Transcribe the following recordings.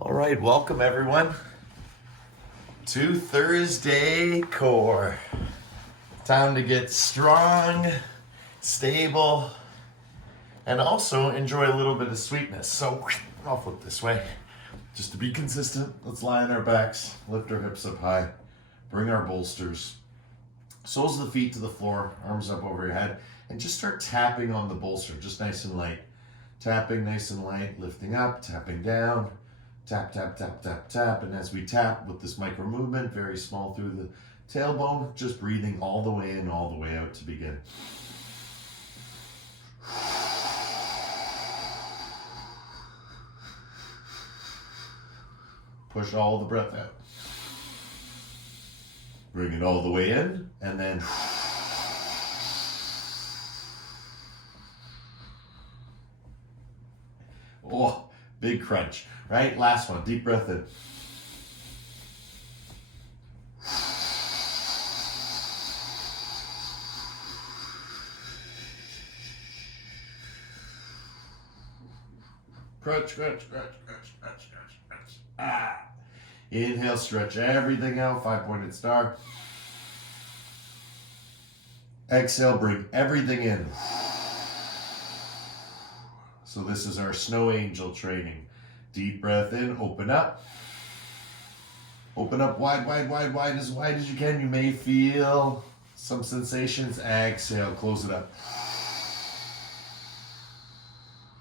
All right, welcome everyone to Thursday Core. Time to get strong, stable, and also enjoy a little bit of sweetness. So I'll flip this way. Just to be consistent, let's lie on our backs, lift our hips up high, bring our bolsters, soles of the feet to the floor, arms up over your head, and just start tapping on the bolster, just nice and light. Tapping nice and light, lifting up, tapping down. Tap, tap, tap, tap, tap. And as we tap with this micro movement, very small through the tailbone, just breathing all the way in, all the way out to begin. Push all the breath out. Bring it all the way in, and then oh, big crunch, right? Last one, deep breath in. Crunch, crunch, crunch, crunch, crunch, crunch, crunch. Ah. Inhale, stretch everything out, 5-pointed star. Exhale, bring everything in. So this is our snow angel training. Deep breath in, open up. Open up wide, wide, wide, wide as you can. You may feel some sensations. Exhale, close it up.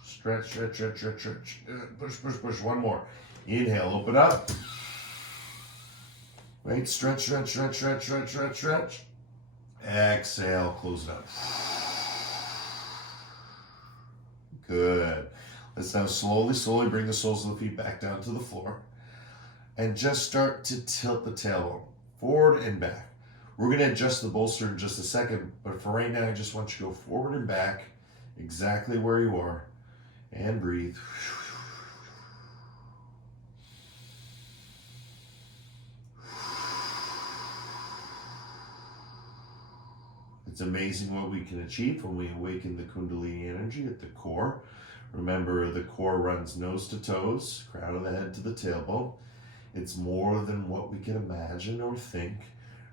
Stretch, stretch, stretch, stretch, stretch. Push, push, push. One more. Inhale, open up. Right, stretch, stretch, stretch, stretch, stretch, stretch, stretch. Exhale, close it up. Good. Let's now slowly bring the soles of the feet back down to the floor and just start to tilt the tailbone forward and back. We're going to adjust the bolster in just a second, but for right now, I just want you to go forward and back exactly where you are and breathe. It's amazing what we can achieve when we awaken the Kundalini energy at the core. Remember, the core runs nose to toes, crown of the head to the tailbone. It's more than what we can imagine or think,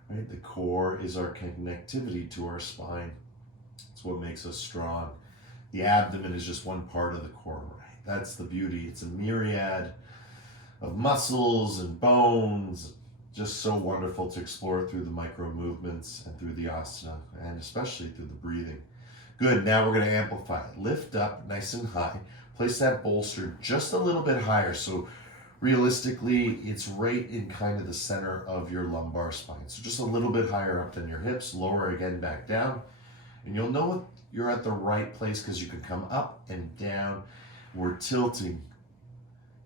right? The core is our connectivity to our spine. It's what makes us strong. The abdomen is just one part of the core, right? That's the beauty. It's a myriad of muscles and bones. Just so wonderful to explore through the micro movements and through the asana, and especially through the breathing. Good, now we're going to amplify it. Lift up nice and high. Place that bolster just a little bit higher. So realistically, it's right in kind of the center of your lumbar spine. So just a little bit higher up than your hips. Lower again, back down. And you'll know you're at the right place because you can come up and down. We're tilting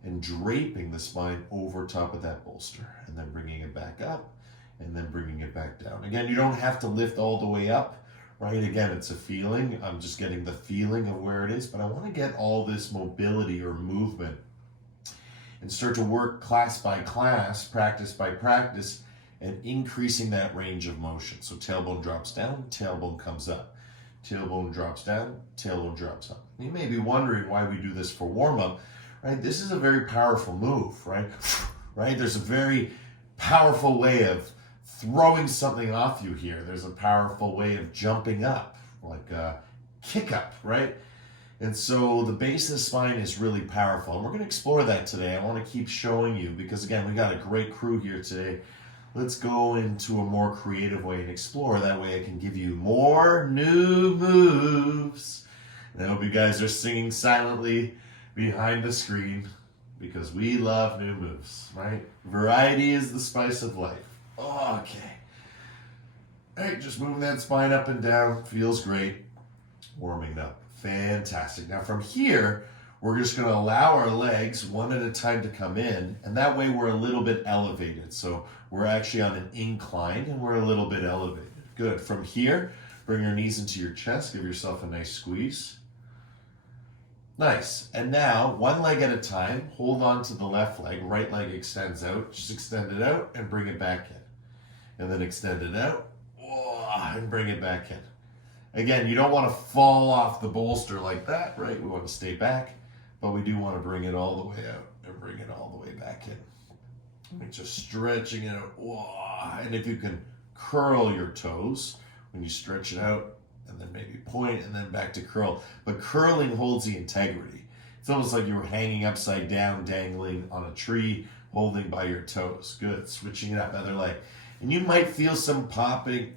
and draping the spine over top of that bolster, and then bringing it back up, and then bringing it back down. Again, you don't have to lift all the way up, right? Again, it's a feeling. I'm just getting the feeling of where it is, but I want to get all this mobility or movement and start to work class by class, practice by practice, and increasing that range of motion. So tailbone drops down, tailbone comes up. Tailbone drops down, tailbone drops up. You may be wondering why we do this for warm-up. Right, this is a very powerful move, right? Right, there's a very powerful way of throwing something off you here. There's a powerful way of jumping up, like a kick up, right? And so the base of the spine is really powerful. And we're going to explore that today. I want to keep showing you because, again, we got a great crew here today. Let's go into a more creative way and explore. That way I can give you more new moves. And I hope you guys are singing silently behind the screen because we love new moves, right? Variety is the spice of life. Oh, okay. All right, just moving that spine up and down feels great. Warming up. Fantastic. Now from here, we're just going to allow our legs one at a time to come in, and that way we're a little bit elevated. So we're actually on an incline and we're a little bit elevated. Good. From here, bring your knees into your chest. Give yourself a nice squeeze. Nice. And now, one leg at a time, hold on to the left leg. Right leg extends out. Just extend it out and bring it back in. And then extend it out and bring it back in. Again, you don't want to fall off the bolster like that, right? We want to stay back. but we do want to bring it all the way out and bring it all the way back in. And just stretching it out. Whoa. And if you can curl your toes when you stretch it out, and then maybe point and then back to curl. But curling holds the integrity. It's almost like you were hanging upside down, dangling on a tree, holding by your toes. Good. Switching it up, other leg. And you might feel some popping,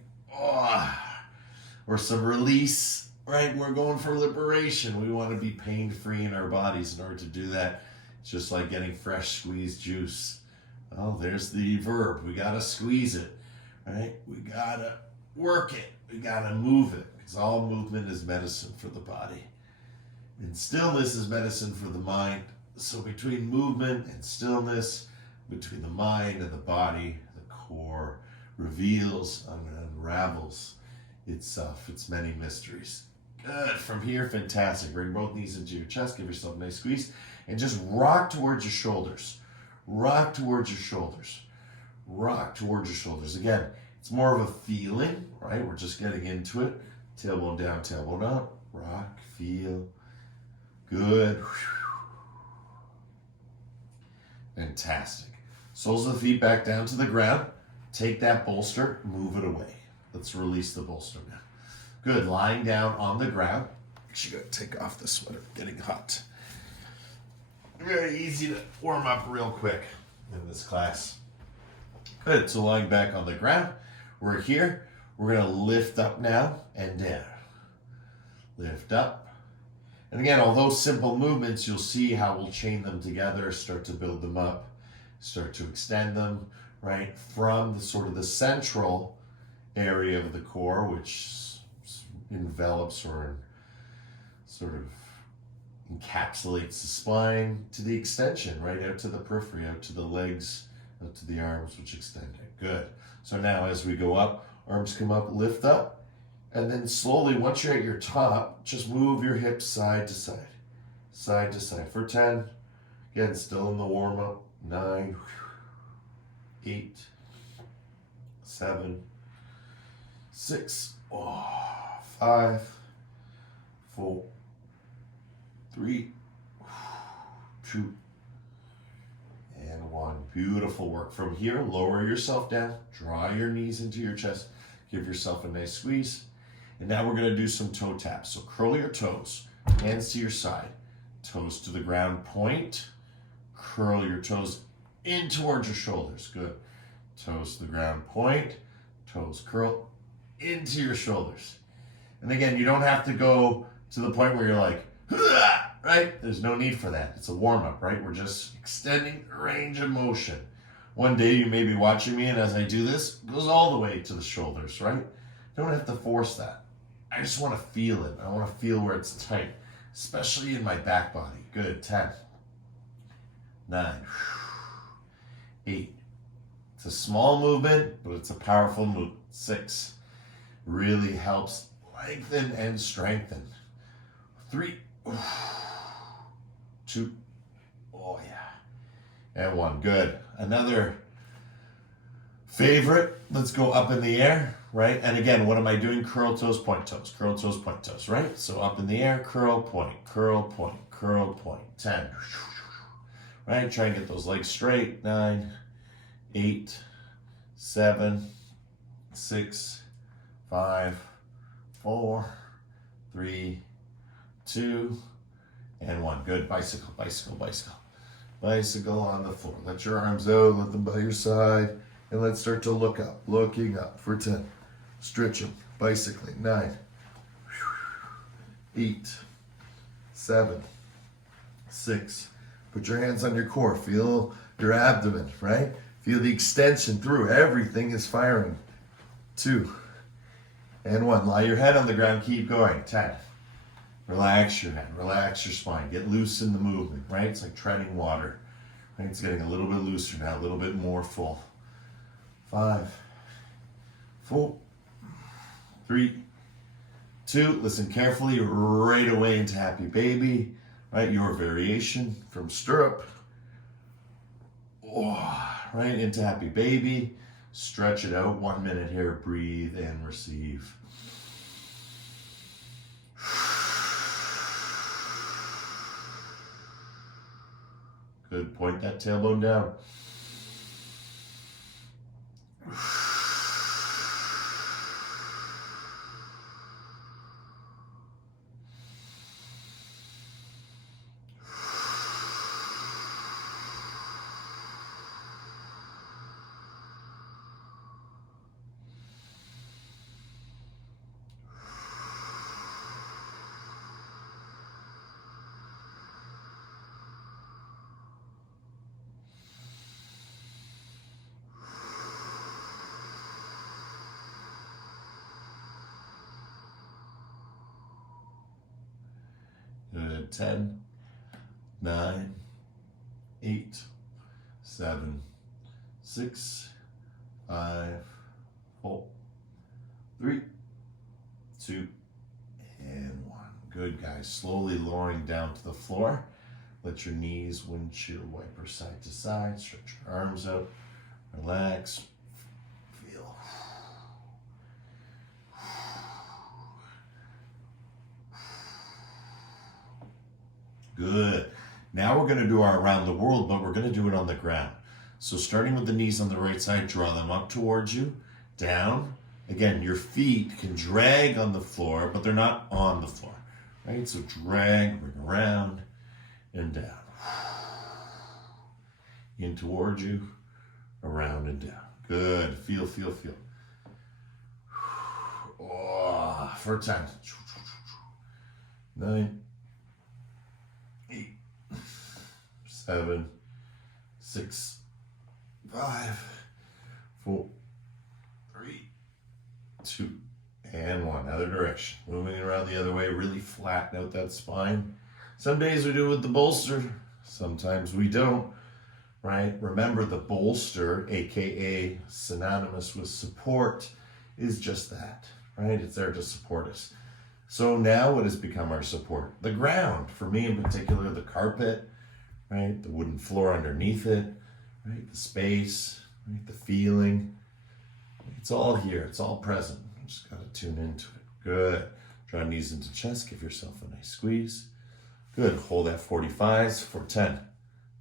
or some release, right? We're going for liberation. We want to be pain-free in our bodies. In order to do that, it's just like getting fresh squeezed juice. Oh, there's the verb. We got to squeeze it, right? We got to work it. We got to move it. Because all movement is medicine for the body. And stillness is medicine for the mind. So between movement and stillness, between the mind and the body, the core reveals and unravels itself, its many mysteries. Good. From here, fantastic. Bring both knees into your chest. Give yourself a nice squeeze. And just rock towards your shoulders. Rock towards your shoulders. Rock towards your shoulders. Again, it's more of a feeling, right? We're just getting into it. Tailbone down, tailbone up. Rock, feel. Good. Fantastic. Soles of the feet back down to the ground. Take that bolster, move it away. Let's release the bolster now. Good. Lying down on the ground. Actually, got to take off the sweater. Getting hot. Very easy to warm up real quick in this class. Good. So lying back on the ground, we're here. We're going to lift up now and down. Lift up. And again, although simple movements, you'll see how we'll chain them together, start to build them up, start to extend them, right? From the sort of the central area of the core, which envelops or sort of encapsulates the spine, to the extension, right out to the periphery, out to the legs, out to the arms, which extend it. Good. So now as we go up, arms come up, lift up, and then slowly, once you're at your top, just move your hips side to side. Side to side for 10. Again, still in the warm-up. 9, 8, 7, 6, 5, 4, 3, 2, and 1. Beautiful work. From here, lower yourself down, draw your knees into your chest, give yourself a nice squeeze. And now we're going to do some toe taps. So curl your toes, hands to your side, toes to the ground, point, curl your toes in towards your shoulders. Good. Toes to the ground, point, toes curl into your shoulders. And again, you don't have to go to the point where you're like, right? There's no need for that. It's a warm-up, right? We're just extending the range of motion. One day you may be watching me, and as I do this, it goes all the way to the shoulders, right? Don't have to force that. I just want to feel it. I want to feel where it's tight, especially in my back body. Good. 10, 9, 8. It's a small movement, but it's a powerful movement. 6. Really helps lengthen and strengthen. 3, 2, oh yeah, and 1. Good. Another favorite. Let's go up in the air, right? And again, what am I doing? Curl toes, point toes, curl toes, point toes, right? So up in the air, curl, point, curl, point, curl, point. 10, right? Try and get those legs straight. 9, 8, 7, 6, 5, 4, 3, 2, and 1. Good. Bicycle, bicycle, bicycle. Bicycle on the floor. Let your arms out, let them by your side, and let's start to look up. Looking up for 10. Stretch them. Bicycling. 9, 8, 7, 6. Put your hands on your core. Feel your abdomen, right? Feel the extension through. Everything is firing. 2, and 1. Lie your head on the ground. Keep going. 10. Relax your head, relax your spine, get loose in the movement, right? It's like treading water, right? It's getting a little bit looser now, a little bit more full. 5, 4, 3, 2. Listen carefully, right away into happy baby, right? Your variation from stirrup, right into happy baby. Stretch it out. 1 minute here. Breathe in, receive. Good, point that tailbone down. Good. 10, 9, 8, 7, 6, 5, 4, 3, 2, and 1. Good, guys. Slowly lowering down to the floor. Let your knees windshield wiper side to side. Stretch your arms out. Relax. Feel. Good. Now we're going to do our around the world, but we're going to do it on the ground. So starting with the knees on the right side, draw them up towards you, down. Again, your feet can drag on the floor, but they're not on the floor, right? So drag, bring around, and down. In towards you, around and down. Good. Feel, feel, feel. Oh, for 10. 9, 8, 7, 6, 5, 4, 3, 2, and 1. Other direction. Moving around the other way, really flatten out that spine. Some days we do it with the bolster, sometimes we don't, right? Remember, the bolster, aka synonymous with support, is just that, right? It's there to support us. So now what has become our support? The ground. For me in particular, the carpet, right? The wooden floor underneath it, right? The space, right? The feeling. It's all here. It's all present. You just got to tune into it. Good. Draw knees into chest. Give yourself a nice squeeze. Good. Hold that 45s for 10,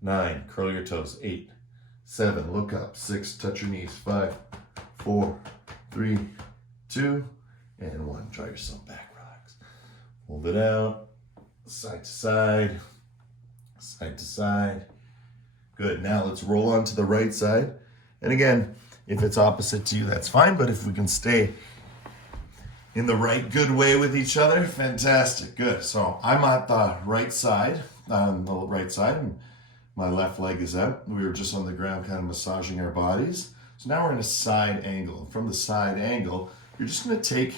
9. Curl your toes. 8, 7. Look up. 6. Touch your knees. 5, 4, 3, 2, and 1. Draw yourself back. Hold it out, side to side, side to side. Good, now let's roll on to the right side. And again, if it's opposite to you, that's fine, but if we can stay in the right good way with each other, fantastic, good. So I'm at the right side, on the right side, and my left leg is out. We were just on the ground kind of massaging our bodies. So now we're in a side angle. And from the side angle, you're just gonna take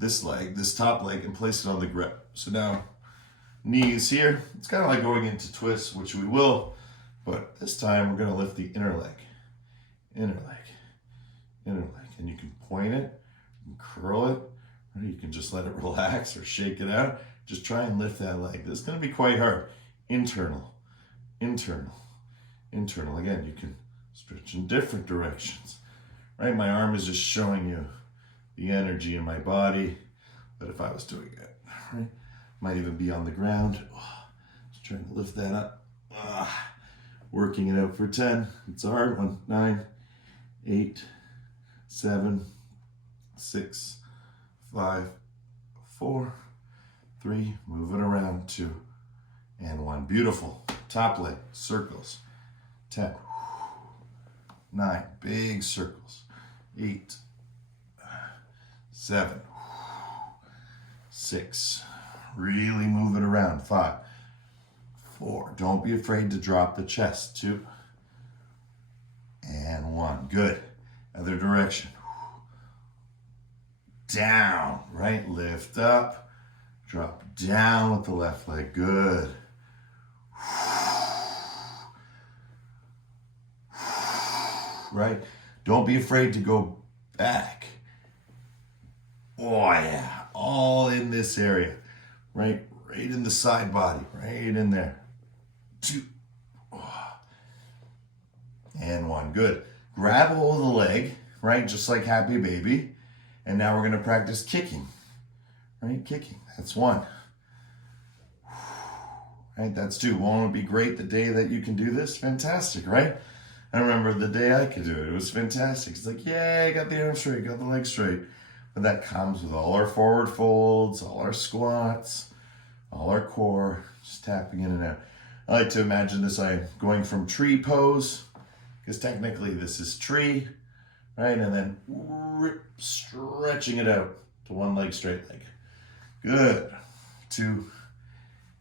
this leg, this top leg, and place it on the grip. So now, knees here. It's kind of like going into twists, which we will, but this time we're going to lift the inner leg, inner leg, inner leg. And you can point it and curl it, or you can just let it relax or shake it out. Just try and lift that leg. This is going to be quite hard. Internal, internal, internal. Again, you can stretch in different directions, right? My arm is just showing you the energy in my body, but if I was doing it, right, might even be on the ground. Just trying to lift that up. Working it out for 10. It's a hard one. 9, 8, 7, 6, 5, 4, 3. Move it around. 2, and 1. Beautiful. Top leg, circles. 10, 9, big circles. 8, 7, 6, really move it around. 5, 4, don't be afraid to drop the chest. 2, and 1. Good. Other direction. Down, right? Lift up, drop down with the left leg. Good. Right? Don't be afraid to go back. Oh yeah, all in this area, right in the side body, right in there. 2, and 1. Good. Grab a hold of the leg, right, just like happy baby. And now we're going to practice kicking, right? Kicking. That's 1. right? That's 2. Won't it be great the day that you can do this? Fantastic, right? I remember the day I could do it. It was fantastic. It's like, yay, got the arm straight, got the leg straight. But that comes with all our forward folds, all our squats, all our core, just tapping in and out. I like to imagine this, I'm going from tree pose, because technically this is tree, right? And then stretching it out to one leg, straight leg. Good. 2,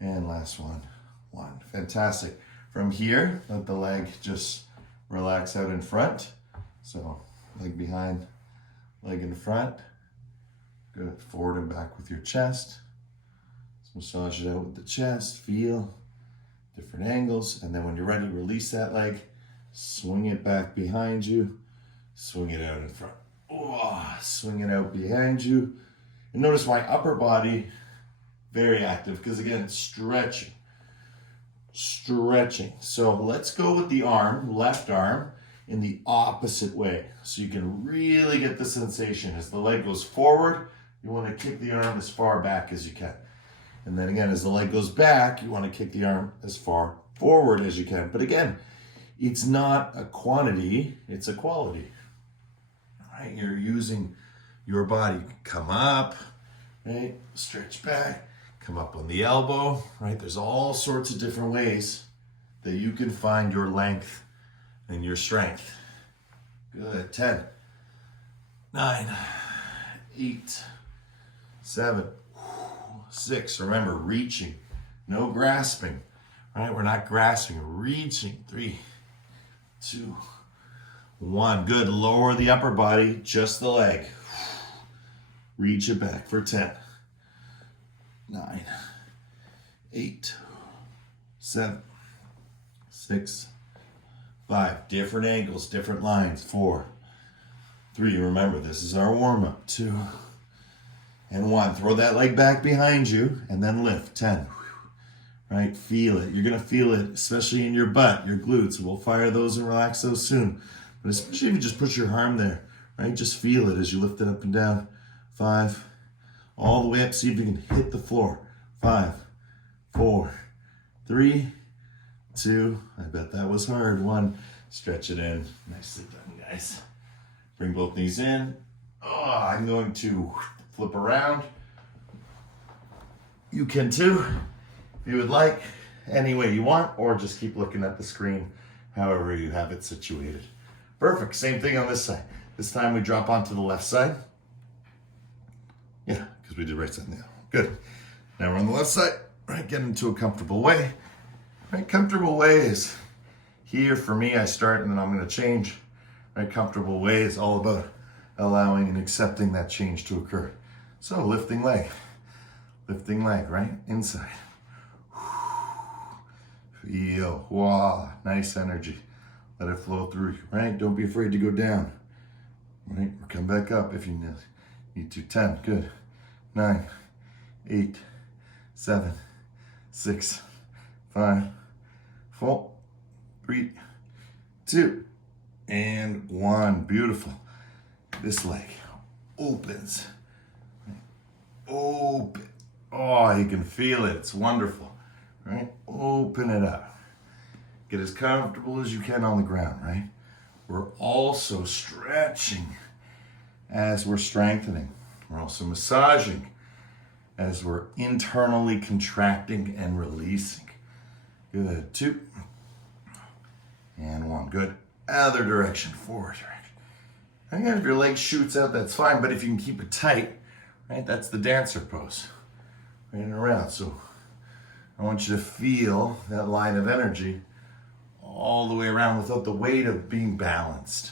and last one. 1. Fantastic. From here, let the leg just relax out in front. So leg behind, leg in front. Good. Forward and back with your chest. Let's massage it out with the chest. Feel different angles. And then when you're ready, release that leg. Swing it back behind you. Swing it out in front. Oh, swing it out behind you. And notice my upper body, very active, because again, it's stretching. Stretching. So let's go with the arm, left arm, in the opposite way. So you can really get the sensation. As the leg goes forward, you want to kick the arm as far back as you can. And then again, as the leg goes back, you want to kick the arm as far forward as you can. But again, it's not a quantity, it's a quality. Right? You're using your body. Come up, right? Stretch back, come up on the elbow, right? There's all sorts of different ways that you can find your length and your strength. Good. 10, 9, 8, 7, 6. Remember, reaching, no grasping, right? We're not grasping, we're reaching. 3, 2, 1. Good. Lower the upper body, just the leg. Reach it back for 10, 9, 8, 7, 6, 5. Different angles, different lines. 4, 3. Remember, this is our warm-up. 2, and 1. Throw that leg back behind you and then lift. 10. Right? Feel it. You're going to feel it, especially in your butt, your glutes. We'll fire those and relax those soon. But especially if you just put your arm there, right? Just feel it as you lift it up and down. 5. All the way up. See if you can hit the floor. 5, 4, 3, 2. I bet that was hard. 1. Stretch it in. Nicely done, guys. Bring both knees in. Oh, I'm going to flip around. You can too, if you would like, any way you want, or just keep looking at the screen however you have it situated. Perfect. Same thing on this side. This time we drop onto the left side. Yeah, because we did right side now. Good. Now we're on the left side. Right, get into a comfortable way. Right, comfortable way is here for me. I start and then I'm going to change. Right, comfortable way is all about allowing and accepting that change to occur. So lifting leg, right? Inside. Feel, wow, nice energy. Let it flow through you, right? Don't be afraid to go down, right? Or come back up if you need to. 10, good. 9, 8, 7, 6, 5, 4, 3, 2, and 1. Beautiful. This leg opens. Open. Oh, you can feel it. It's wonderful, right? Open it up. Get as comfortable as you can on the ground, right? We're also stretching as we're strengthening. We're also massaging as we're internally contracting and releasing. Good. 2 and 1. Good. Other direction. Forward direction. Again, if your leg shoots out, that's fine, but if you can keep it tight, right, that's the dancer pose. Right and around. So I want you to feel that line of energy all the way around without the weight of being balanced.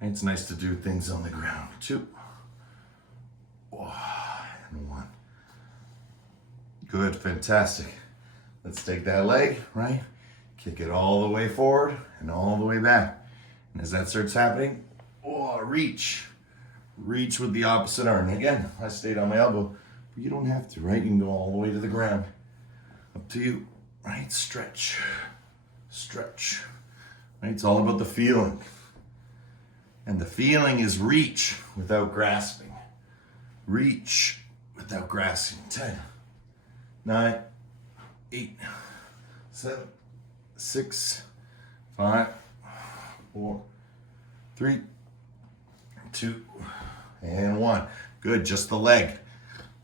It's nice to do things on the ground. 2 and 1. Good, fantastic. Let's take that leg, right? Kick it all the way forward and all the way back. And as that starts happening, reach. Reach with the opposite arm. Again, I stayed on my elbow, but you don't have to, right? You can go all the way to the ground. Up to you, right? Stretch. Stretch. Right? It's all about the feeling. And the feeling is reach without grasping. Reach without grasping. 10, 9, 8, 7, 6, 5, 4, 3, 2, and 1. Good, just the leg,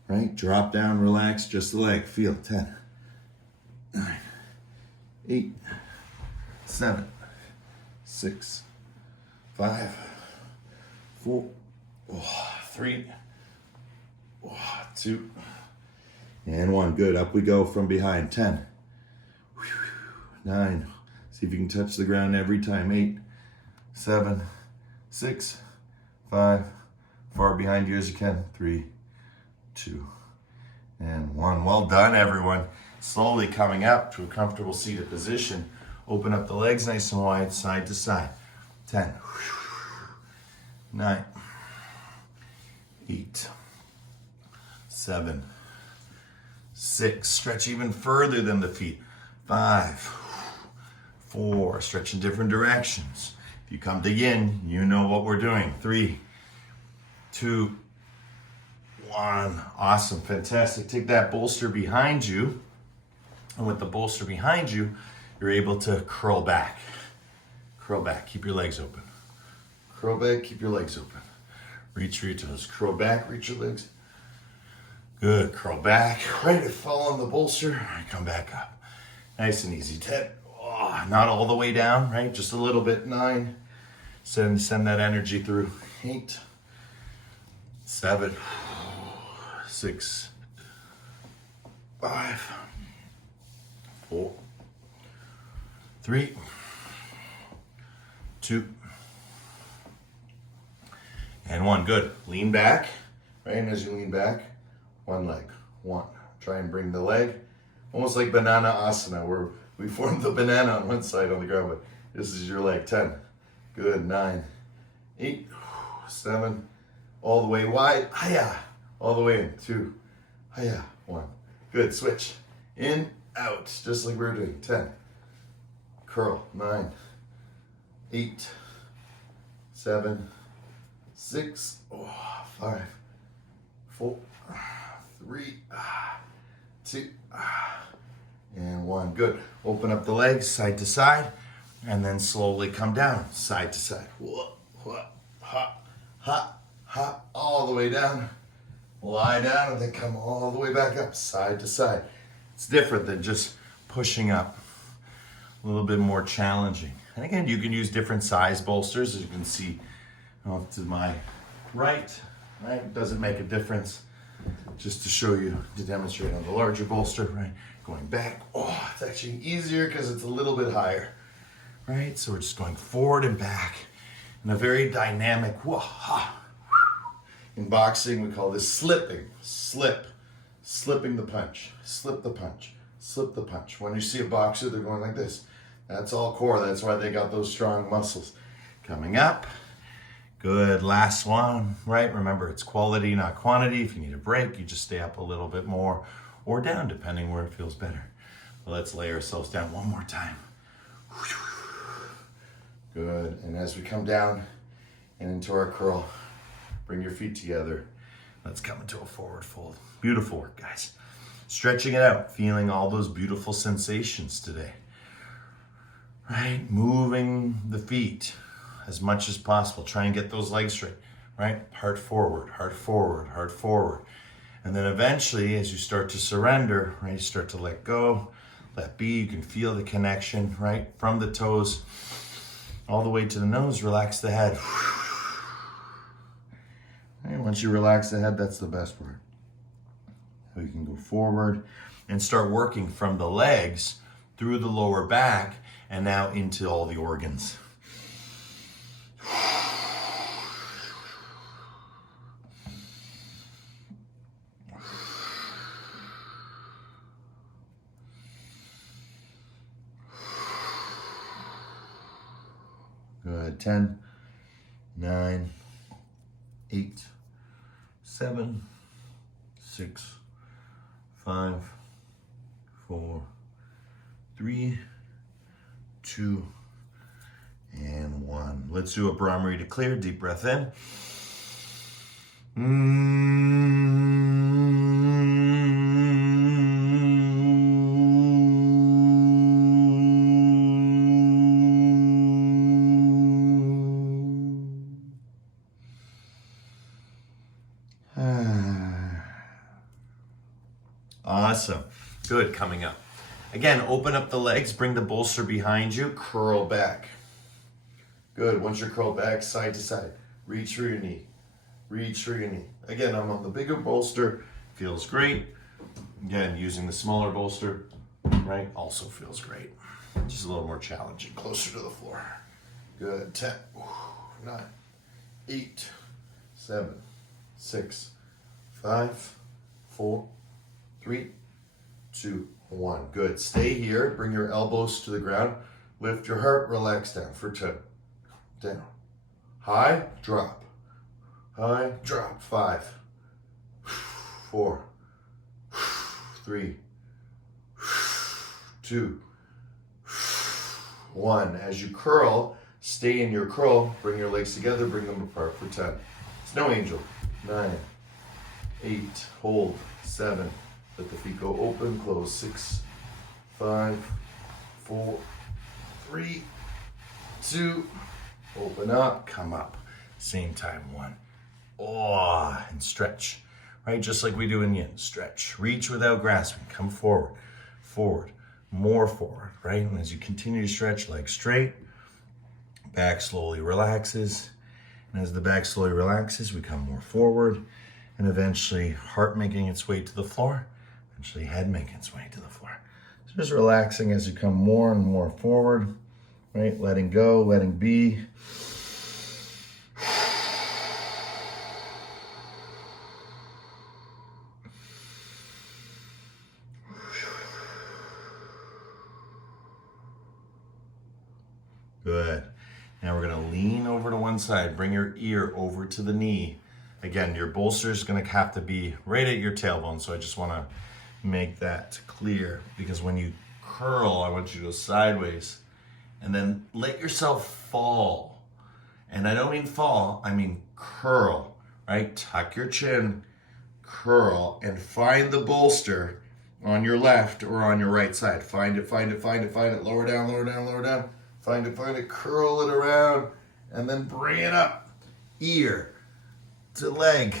right? Drop down, relax, just the leg. Feel 10, 9, 8, 7, 6, 5, 4, 3, 2, and 1. Good, up we go from behind. 10, 9, see if you can touch the ground every time. 8, 7, 6, 5, far behind you as you can. 3, 2, and 1. Well done, everyone. Slowly coming up to a comfortable seated position. Open up the legs nice and wide, side to side. 10, 9, 8, 7, 6. Stretch even further than the feet. 5, 4. Stretch in different directions. If you come to yin, you know what we're doing. 3, 2, 1. Awesome, fantastic. Take that bolster behind you. And with the bolster behind you, you're able to curl back. Curl back, keep your legs open. Curl back, keep your legs open. Reach for your toes. Curl back, reach your legs. Good, curl back. Right, fall on the bolster. Right, come back up. Nice and easy. 10, not all the way down, right? Just a little bit. 9, send that energy through. 8, 7, 6, 5, 4, 3, 2, and 1. Good. Lean back, right? And as you lean back, one leg. 1. Try and bring the leg, almost like banana asana, where we formed the banana on one side on the ground, but this is your leg. 10. Good. 9, 8, 7, all the way wide. Hiya. All the way in. 2. Hiya. 1. Good. Switch. In, out, just like we were doing. 10. Curl. 9, 8, 7, 6, 5, 4, 3, 2, and 1. Good. Open up the legs side to side, and then slowly come down side to side. Hop, hop, hop, all the way down. Lie down, and then come all the way back up, side to side. It's different than just pushing up. A little bit more challenging. And again, you can use different size bolsters, as you can see off to my right. It doesn't make a difference. Just to show you, to demonstrate on the larger bolster, right? Going back, it's actually easier because it's a little bit higher, right? So we're just going forward and back in a very dynamic, in boxing, we call this slipping, slipping the punch, slip the punch, slip the punch. When you see a boxer, they're going like this. That's all core. That's why they got those strong muscles. Coming up. Good, last one, right? Remember, it's quality, not quantity. If you need a break, you just stay up a little bit more or down, depending where it feels better. But let's lay ourselves down one more time. Good, and as we come down and into our curl, bring your feet together. Let's come into a forward fold. Beautiful work, guys. Stretching it out, feeling all those beautiful sensations today. Right, moving the feet as much as possible. Try and get those legs straight, right? Heart forward, heart forward, heart forward. And then eventually, as you start to surrender, right, you start to let go, let be. You can feel the connection, right? From the toes all the way to the nose. Relax the head. And once you relax the head, that's the best part. So you can go forward and start working from the legs through the lower back and now into all the organs. Good. 10, 9, 8, 7, 6, 5, 4, 3, 2, and 1. Let's do a Brahmari to clear. Deep breath in. Awesome. Good, coming up. Again, open up the legs, bring the bolster behind you, curl back. Good, once you're curled back, side to side. Reach for your knee, reach for your knee. Again, I'm on the bigger bolster, feels great. Again, using the smaller bolster, right, also feels great. Just a little more challenging, closer to the floor. Good, 10, 9, 8, 7, 6, 5, 4, 3, 2, 1. Good, stay here, bring your elbows to the ground, lift your heart, relax down for 10. Down, high, drop, 5, 4, 3, 2, 1. As you curl, stay in your curl, bring your legs together, bring them apart for 10. Snow angel, 9, 8, hold, 7, let the feet go open, close, 6, 5, 4, 3, 2, open up, come up. Same time, 1. Oh, and stretch, right? Just like we do in yin, stretch. Reach without grasping, come forward, forward, more forward, right? And as you continue to stretch, legs straight, back slowly relaxes. And as the back slowly relaxes, we come more forward, and eventually heart making its way to the floor, eventually head making its way to the floor. So just relaxing as you come more and more forward, right? Letting go, letting be. Good. Now we're gonna lean over to one side, bring your ear over to the knee. Again, your bolster is gonna have to be right at your tailbone, so I just wanna make that clear, because when you curl, I want you to go sideways and then let yourself fall. And I don't mean fall, I mean curl, right? Tuck your chin, curl, and find the bolster on your left or on your right side. Find it, find it, find it, find it. Lower down, lower down, lower down. Find it, curl it around, and then bring it up. Ear to leg,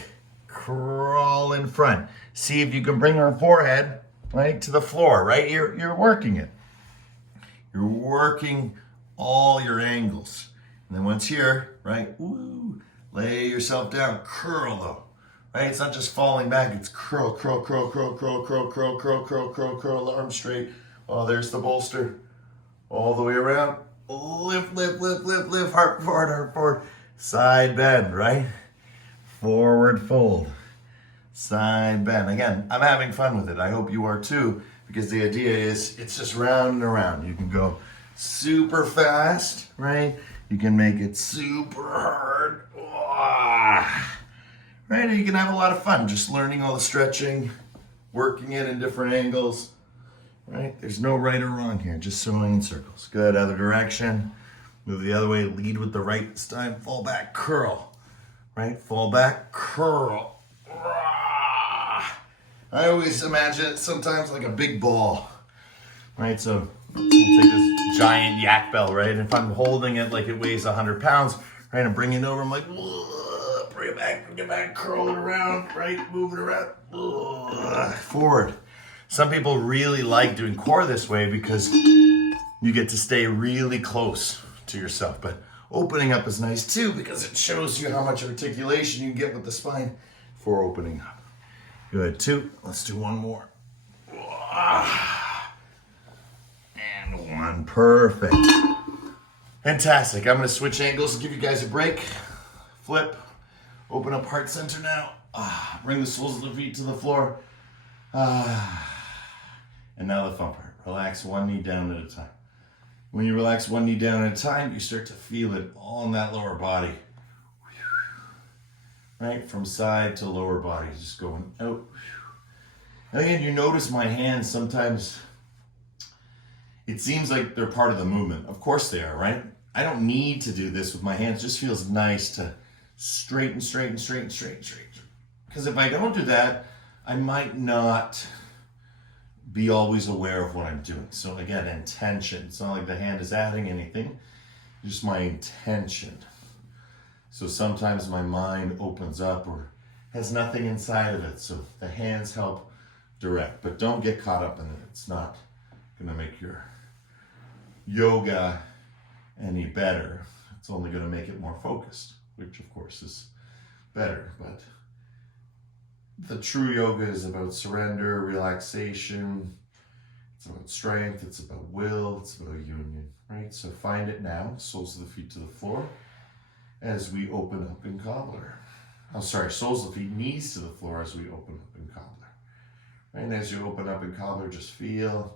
crawl in front. See if you can bring our forehead, right, to the floor, right? You're working it. You're working all your angles. And then once here, right, woo, lay yourself down, curl though, right? It's not just falling back, it's curl, curl, curl, curl, curl, curl, curl, curl, curl, curl, curl, arms straight. Oh, there's the bolster. All the way around. Lift, lift, lift, lift, lift, heart forward, side bend, right? Forward fold, side bend. Again, I'm having fun with it. I hope you are too, because the idea is it's just round and around. You can go super fast, right? You can make it super hard, right? And you can have a lot of fun just learning all the stretching, working it in different angles. Right? There's no right or wrong here, just swimming in circles. Good, other direction. Move the other way, lead with the right this time. Fall back, curl. Right? Fall back, curl. I always imagine it sometimes like a big ball. Right? So I'll take this giant yak bell, right? And if I'm holding it like it weighs 100 pounds, right? I'm bringing it over, I'm like, bring it back, curl it around, right? Move it around, forward. Some people really like doing core this way because you get to stay really close to yourself. But opening up is nice too, because it shows you how much articulation you get with the spine for opening up. Good, 2. Let's do one more. And 1, perfect. Fantastic. I'm gonna switch angles and give you guys a break. Flip, open up heart center now. Bring the soles of the feet to the floor. And now the fun part. Relax one knee down at a time. When you relax one knee down at a time, you start to feel it all in that lower body. Right? From side to lower body, just going out. And again, you notice my hands sometimes, it seems like they're part of the movement. Of course they are, right? I don't need to do this with my hands. It just feels nice to straighten. Because if I don't do that, I might not be always aware of what I'm doing. So again, intention. It's not like the hand is adding anything, just my intention. So sometimes my mind opens up or has nothing inside of it. So the hands help direct, but don't get caught up in it. It's not gonna make your yoga any better. It's only gonna make it more focused, which of course is better, but the true yoga is about surrender, relaxation. It's about strength, it's about will, it's about union, right? So find it now, soles of the feet to the floor, as we open up in cobbler. Oh, sorry, soles of the feet, knees to the floor as we open up in cobbler. Right, and as you open up in cobbler, just feel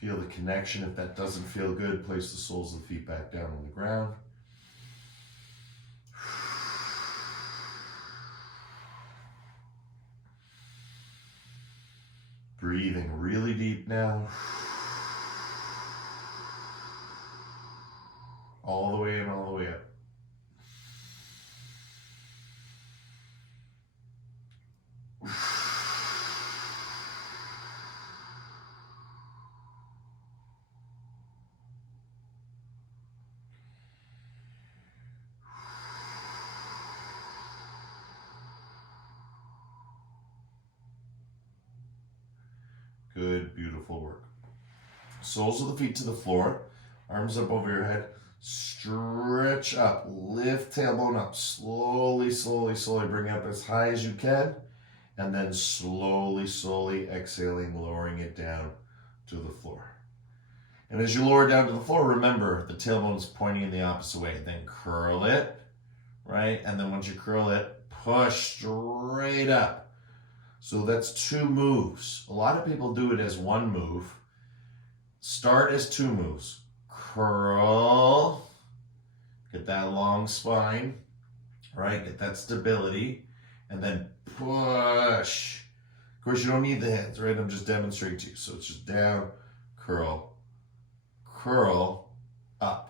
the connection. If that doesn't feel good, place the soles of the feet back down on the ground. Breathing really deep now. All the way in, all the way up. Good, beautiful work. Soles of the feet to the floor, arms up over your head, stretch up, lift tailbone up, slowly, slowly, slowly bring it up as high as you can, and then slowly, slowly exhaling, lowering it down to the floor. And as you lower down to the floor, remember the tailbone is pointing in the opposite way. Then curl it, right? And then once you curl it, push straight up. So that's 2 moves. A lot of people do it as 1 move. Start as 2 moves. Curl, get that long spine, right? Get that stability, and then push. Of course, you don't need the hands, right? I'm just demonstrating to you. So it's just down, curl, curl, up,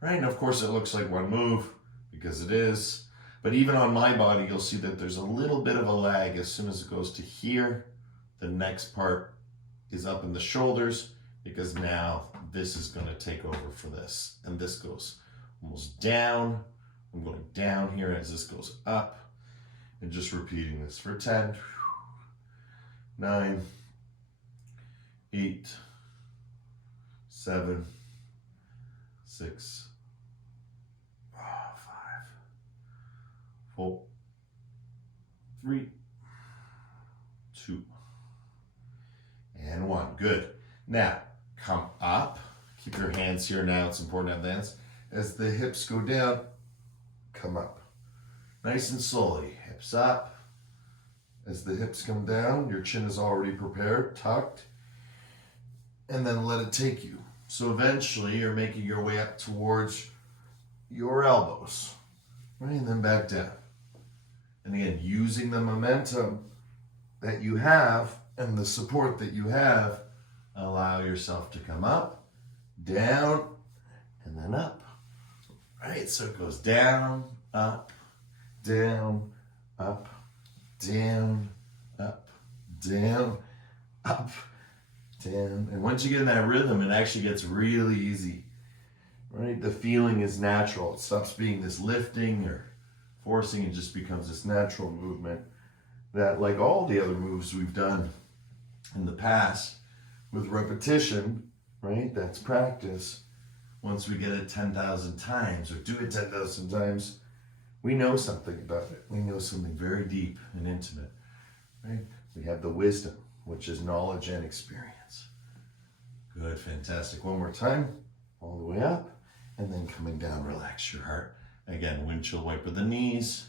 right? And of course, it looks like 1 move because it is. But even on my body, you'll see that there's a little bit of a lag. As soon as it goes to here, the next part is up in the shoulders, because now this is going to take over for this. And this goes almost down. I'm going down here as this goes up. And just repeating this for 10, 9, 8, 7, 6, 4, 3, 2, and 1. Good. Now, come up. Keep your hands here now. It's important to have the hands. As the hips go down, come up. Nice and slowly. Hips up. As the hips come down, your chin is already prepared, tucked. And then let it take you. So eventually, you're making your way up towards your elbows. Right? And then back down. And again, using the momentum that you have and the support that you have, allow yourself to come up, down, and then up. Right? So it goes down, up, down, up, down, up, down, up, down. And once you get in that rhythm, it actually gets really easy. Right? The feeling is natural. It stops being this lifting or forcing, and just becomes this natural movement that, like all the other moves we've done in the past, with repetition, right? That's practice. Once we get it 10,000 times or do it 10,000 times, we know something about it. We know something very deep and intimate, right? We have the wisdom, which is knowledge and experience. Good, fantastic. One more time, all the way up, and then coming down, relax your heart. Again, windshield wiper the knees,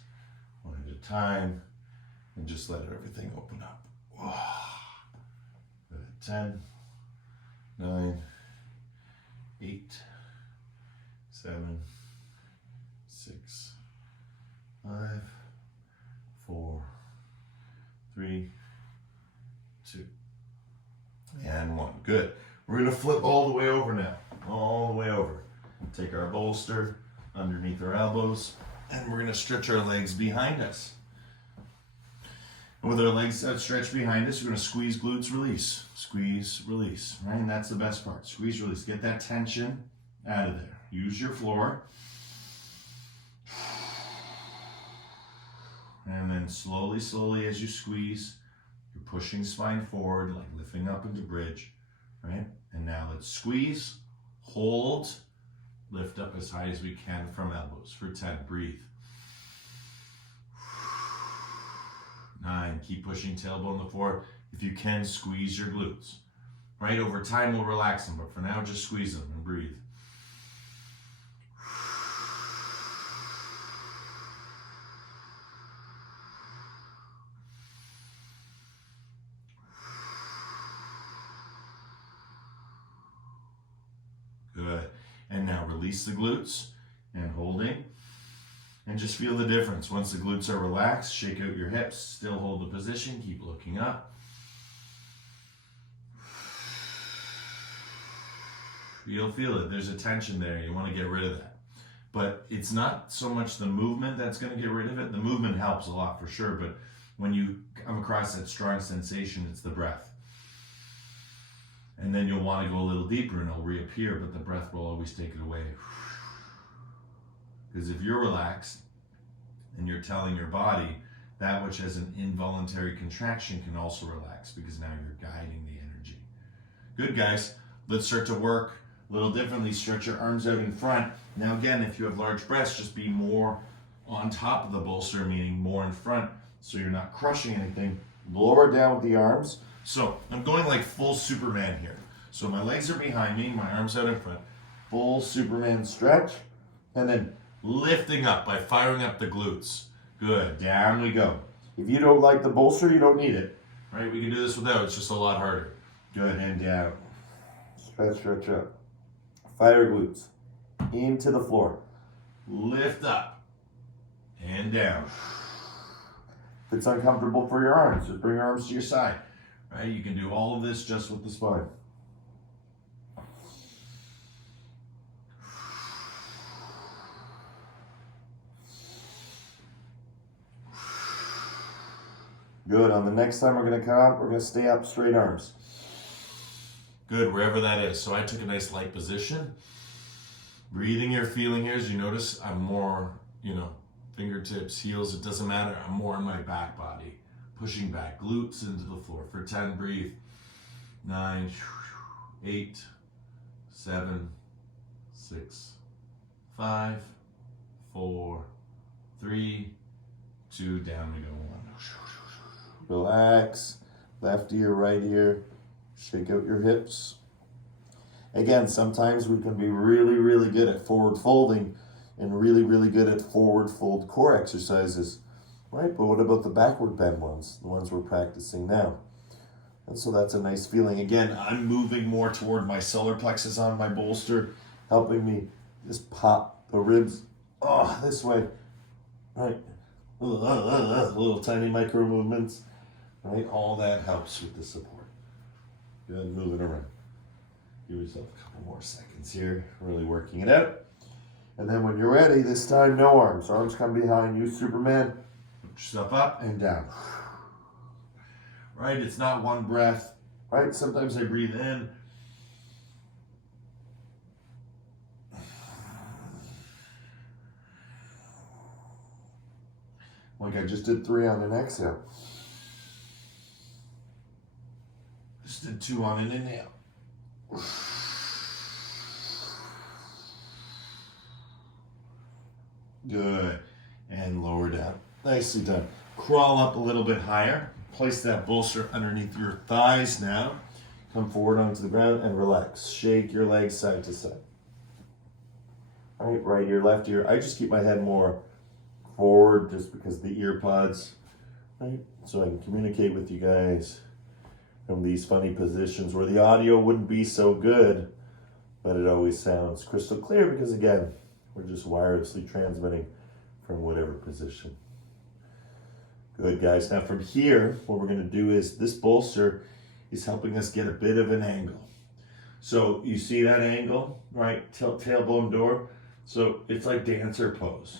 one at a time, and just let everything open up. Good. 10, 9, 8, 7, 6, 5, 4, 3, 2, and 1. Good. We're going to flip all the way over now. All the way over. Take our bolster underneath our elbows, and we're going to stretch our legs behind us. And with our legs outstretched behind us, we're going to squeeze, glutes, release. Squeeze, release. Right? And that's the best part. Squeeze, release. Get that tension out of there. Use your floor. And then slowly, slowly as you squeeze, you're pushing spine forward, like lifting up into bridge, right? And now let's squeeze, hold, lift up as high as we can from elbows for 10. Breathe. 9. Keep pushing tailbone to the floor. If you can, squeeze your glutes. Right? Over time, we'll relax them, but for now, just squeeze them and breathe. Good. And now release the glutes and holding. And just feel the difference. Once the glutes are relaxed, shake out your hips. Still hold the position. Keep looking up. You'll feel it. There's a tension there. You want to get rid of that. But it's not so much the movement that's going to get rid of it. The movement helps a lot for sure. But when you come across that strong sensation, it's the breath. And then you'll want to go a little deeper and it'll reappear, but the breath will always take it away. Because if you're relaxed and you're telling your body that which has an involuntary contraction can also relax, because now you're guiding the energy. Good, guys. Let's start to work a little differently. Stretch your arms out in front. Now again, if you have large breasts, just be more on top of the bolster, meaning more in front, so you're not crushing anything. Lower down with the arms. So I'm going like full Superman here. So my legs are behind me, my arms out in front. Full Superman stretch. And then lifting up by firing up the glutes. Good, down we go. If you don't like the bolster, you don't need it. Right, we can do this without, it's just a lot harder. Good, and down. Stretch, stretch up. Fire glutes. Into the floor. Lift up. And down. If it's uncomfortable for your arms, just bring your arms to your side. Right? You can do all of this just with the spine. Good. On the next time we're going to come up, we're going to stay up, straight arms. Good, wherever that is. So I took a nice light position. Breathing here, feeling here. As you notice, I'm more, fingertips, heels, it doesn't matter. I'm more on my back body. Pushing back, glutes into the floor for 10. Breathe. 9, 8, 7, 6, 5, 4, 3, 2, down we go. 1. Relax. Left ear, right ear. Shake out your hips. Again, sometimes we can be really, really good at forward folding and really, really good at forward fold core exercises. Right, but what about the backward bend ones, the ones we're practicing now? And so that's a nice feeling. Again, I'm moving more toward my solar plexus on my bolster, helping me just pop the ribs this way. Right, little tiny micro movements. Right, all that helps with the support. Good, moving around. Give yourself a couple more seconds here, really working it out. And then when you're ready, this time no arms. Arms come behind you, Superman. Yourself up and down. Right, it's not one breath. Right, sometimes I breathe in. Like I just did 3 on an exhale. Just did 2 on an inhale. Good. And lower down. Nicely done. Crawl up a little bit higher. Place that bolster underneath your thighs now. Come forward onto the ground and relax. Shake your legs side to side. All right, right ear, left ear. I just keep my head more forward just because of the ear pods. Right? So I can communicate with you guys from these funny positions where the audio wouldn't be so good, but it always sounds crystal clear because, again, we're just wirelessly transmitting from whatever position. Good, guys. Now from here, what we're going to do is this bolster is helping us get a bit of an angle. So you see that angle, right? Tailbone door. So it's like dancer pose.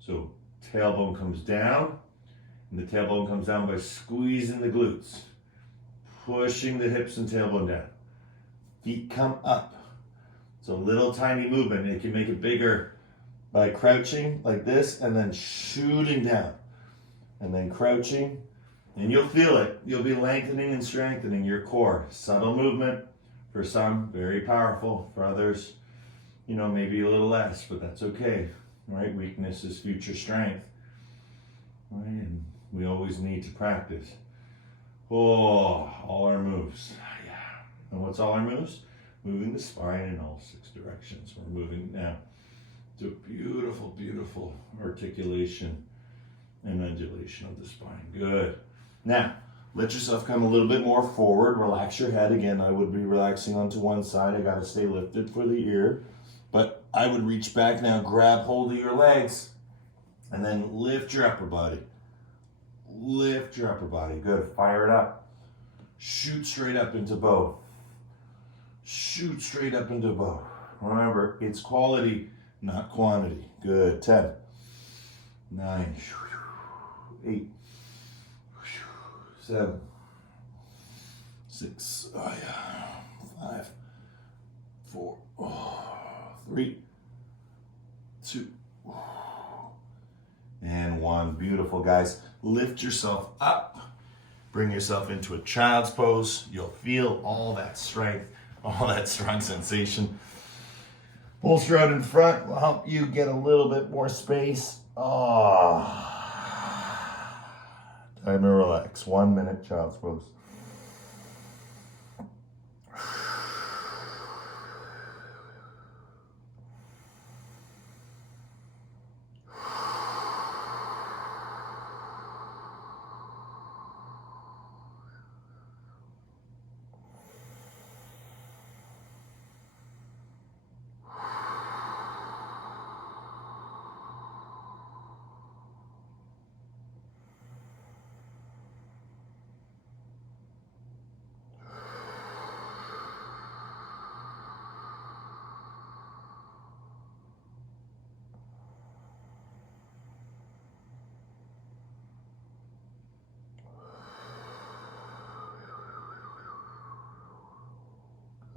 So tailbone comes down, and the tailbone comes down by squeezing the glutes, pushing the hips and tailbone down. Feet come up. It's a little tiny movement. You can make it bigger by crouching like this and then shooting down. And then crouching And you'll feel it. You'll be lengthening and strengthening your core. Subtle movement for some, very powerful. For others, maybe a little less, but that's okay. Right? Weakness is future strength. Right? And we always need to practice. Oh, all our moves. Yeah. And what's all our moves? Moving the spine in all 6 directions. We're moving now to beautiful, beautiful articulation and undulation of the spine. Good. Now, let yourself come a little bit more forward. Relax your head. Again, I would be relaxing onto one side. I got to stay lifted for the ear. But I would reach back now, grab hold of your legs, and then lift your upper body. Lift your upper body. Good. Fire it up. Shoot straight up into bow. Shoot straight up into bow. Remember, it's quality, not quantity. Good. 10, 9, 8, 7, 6, 5, 4, 3, 2, and 1. Beautiful, guys. Lift yourself up. Bring yourself into a child's pose. You'll feel all that strength, all that strong sensation. Bolster out in front will help you get a little bit more space. Time to relax. 1 minute child's pose.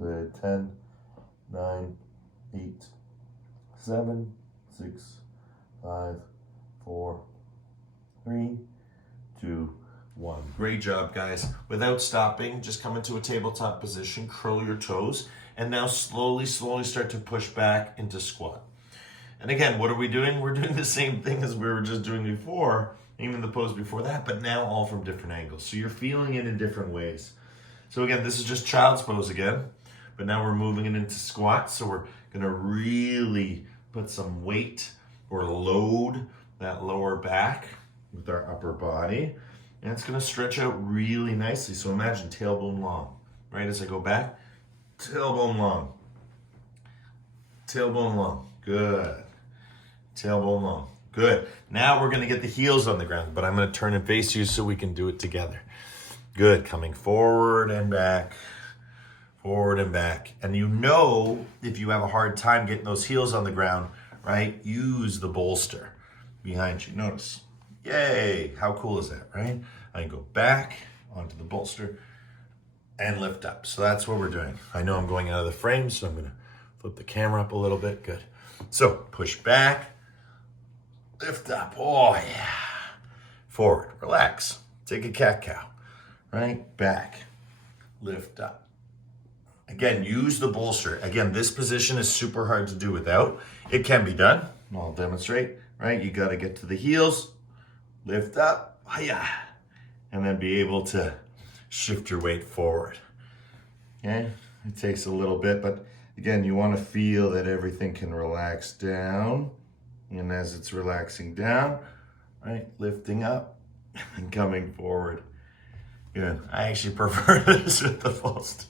Good. 10, 9, 8, 7, 6, 5, 4, 3, 2, 1. Great job, guys. Without stopping, just come into a tabletop position, curl your toes, and now slowly start to push back into squat. And again, what are we doing? We're doing the same thing as we were just doing before, even the pose before that, but now all from different angles. So you're feeling it in different ways. So again, this is just child's pose again. But now we're moving it into squat, so we're gonna really put some weight or load that lower back with our upper body. And it's gonna stretch out really nicely. So imagine tailbone long, right? As I go back, tailbone long. Tailbone long, good. Tailbone long, good. Now we're gonna get the heels on the ground, but I'm gonna turn and face you so we can do it together. Good, coming forward and back. Forward and back. And if you have a hard time getting those heels on the ground, right, use the bolster behind you. Notice, yay, how cool is that, right? I can go back onto the bolster and lift up. So that's what we're doing. I know I'm going out of the frame, so I'm gonna flip the camera up a little bit. Good. So push back, lift up. Oh yeah. Forward, relax. Take a cat-cow, right? Back, lift up. Again, use the bolster. Again, this position is super hard to do without. It can be done. I'll demonstrate, right? You got to get to the heels, lift up, and then be able to shift your weight forward. Okay? It takes a little bit, but again, you want to feel that everything can relax down. And as it's relaxing down, right, lifting up and coming forward. Good. I actually prefer this with the bolster.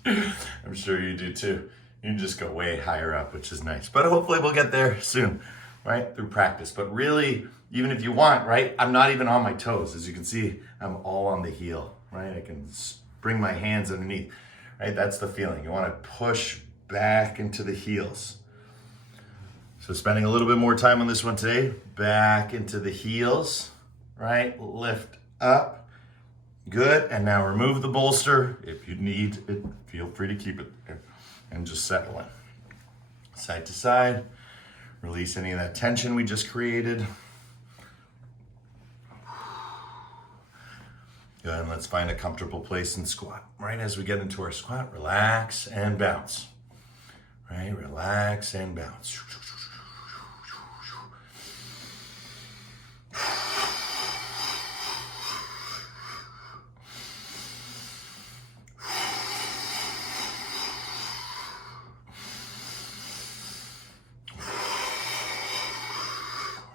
I'm sure you do too. You can just go way higher up, which is nice. But hopefully we'll get there soon, right? Through practice. But really, even if you want, right? I'm not even on my toes. As you can see, I'm all on the heel, right? I can bring my hands underneath, right? That's the feeling. You want to push back into the heels. So spending a little bit more time on this one today. Back into the heels, right? Lift up. Good, and now remove the bolster. If you need it, feel free to keep it there and just settle in. Side to side, release any of that tension we just created. Good, and let's find a comfortable place and squat. Right as we get into our squat, relax and bounce. Right, relax and bounce.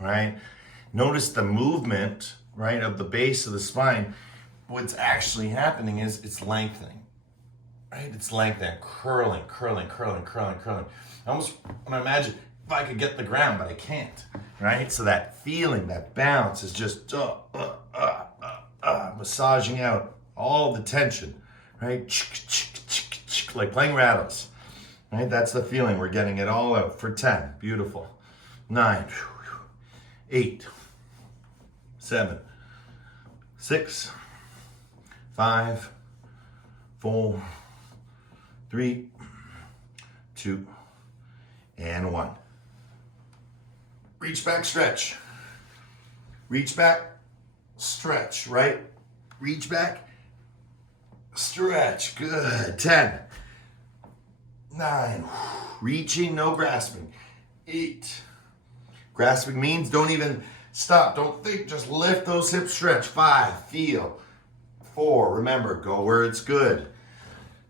Right, notice the movement, right, of the base of the spine. What's actually happening is it's lengthening, right? It's lengthening, curling. I almost want to imagine if I could get the ground, but I can't, right? So that feeling, that bounce is just massaging out all the tension, right? Like playing rattles, right? That's the feeling. We're getting it all out for 10. Beautiful. 9, 8, 7, 6, 5, 4, 3, 2, and 1. Reach back, stretch. Reach back, stretch, right? Reach back, stretch. Good. 10, 9, reaching, no grasping. 8, grasping means don't even stop. Don't think, just lift those hips, stretch. 5, feel. 4, remember, go where it's good.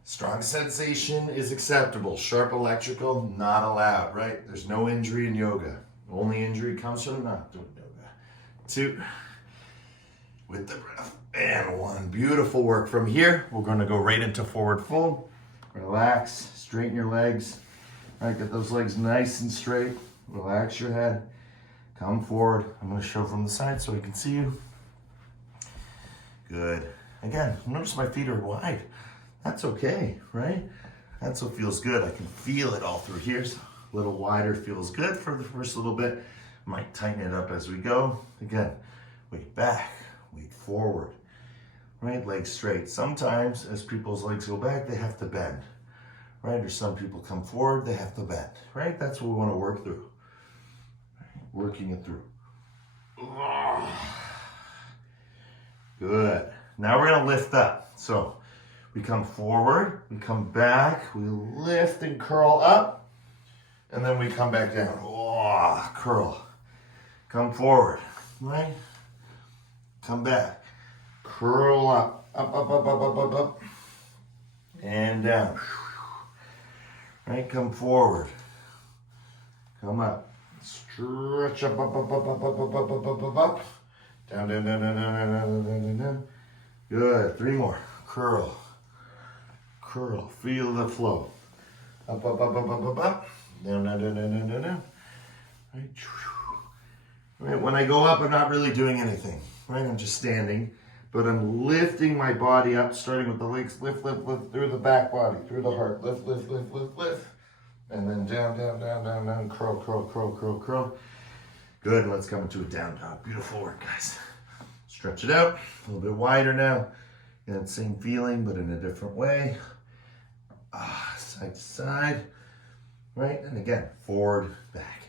Strong sensation is acceptable. Sharp electrical, not allowed, right? There's no injury in yoga. Only injury comes from not doing yoga. 2, with the breath, and 1. Beautiful work. From here, we're going to go right into forward fold. Relax, straighten your legs. All right, get those legs nice and straight. Relax your head. Come forward. I'm going to show from the side so I can see you. Good. Again, notice my feet are wide. That's okay, right? That's what feels good. I can feel it all through here. So a little wider feels good for the first little bit. Might tighten it up as we go. Again, weight back, weight forward, right? Legs straight. Sometimes as people's legs go back, they have to bend, right? Or some people come forward, they have to bend, right? That's what we want to work through. Working it through. Good. Now we're going to lift up. So we come forward, we come back, we lift and curl up, and then we come back down. Oh, curl. Come forward, right? Come back. Curl up. Up. And down. Right, come forward. Come up. Stretch up. Down. Good. 3 more. Curl. Feel the flow. Up. Down. Right. When I go up, I'm not really doing anything. Right. I'm just standing, but I'm lifting my body up, starting with the legs. Lift through the back body, through the heart. Lift. And then down. Curl. Good. Let's come into a down dog. Beautiful work, guys. Stretch it out. A little bit wider now. That same feeling, but in a different way. Side to side. Right? And again, forward, back.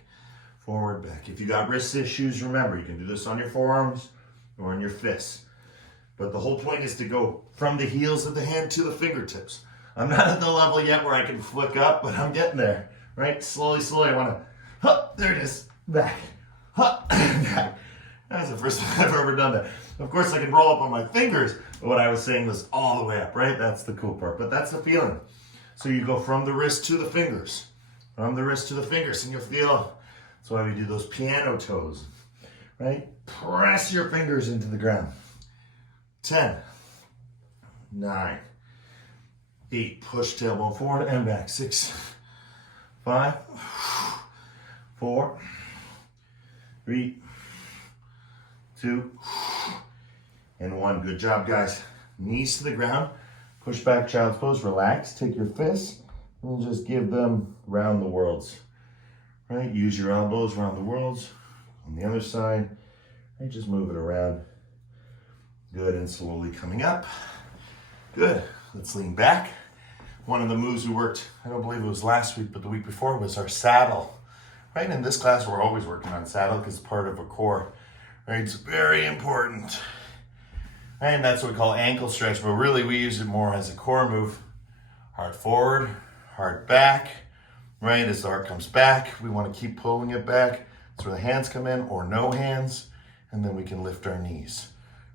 If you got wrist issues, remember, you can do this on your forearms or on your fists. But the whole point is to go from the heels of the hand to the fingertips. I'm not at the level yet where I can flick up, but I'm getting there. Right? Slowly. I want to, there it is. Back. Back. That's the first time I've ever done that. Of course, I can roll up on my fingers, but what I was saying was all the way up, right? That's the cool part, but that's the feeling. So you go from the wrist to the fingers, and you'll feel, that's why we do those piano toes, right? Press your fingers into the ground. 10, 9, 8, push tailbone forward and back. 6, 5, 4, 3, 2, and 1. Good job, guys. Knees to the ground. Push back, child's pose. Relax. Take your fists and just give them round the worlds. Right? Use your elbows round the worlds. On the other side, right? Just move it around. Good, and slowly coming up. Good. Let's lean back. One of the moves we worked, I don't believe it was last week, but the week before, was our saddle. Right? In this class, we're always working on saddle because it's part of a core. Right? It's very important. right? And that's what we call ankle stretch, but really we use it more as a core move. Heart forward, heart back, right? As the heart comes back, we want to keep pulling it back. That's where the hands come in, or no hands, and then we can lift our knees,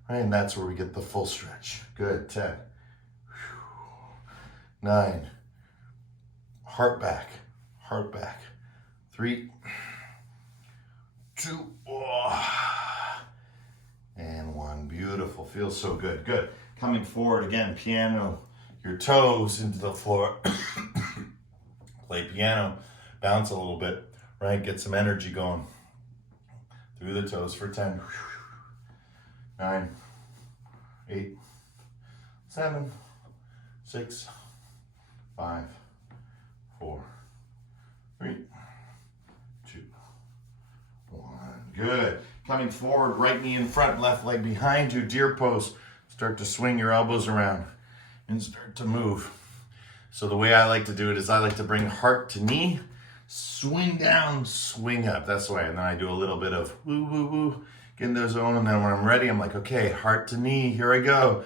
right? And that's where we get the full stretch. Good, 10, 9, heart back, 3, 2, and 1. Beautiful, feels so good. Good. Coming forward again, piano your toes into the floor. Play piano, bounce a little bit, right? Get some energy going through the toes for 10, 9, 8, 7, 6, 5, 4, 3, 2, 1. Good. Coming forward, right knee in front, left leg behind you, deer pose. Start to swing your elbows around and start to move. So the way I like to do it is I like to bring heart to knee, swing down, swing up. That's the way. And then I do a little bit of woo, woo, woo, get in the zone. And then when I'm ready, I'm like, okay, heart to knee, here I go.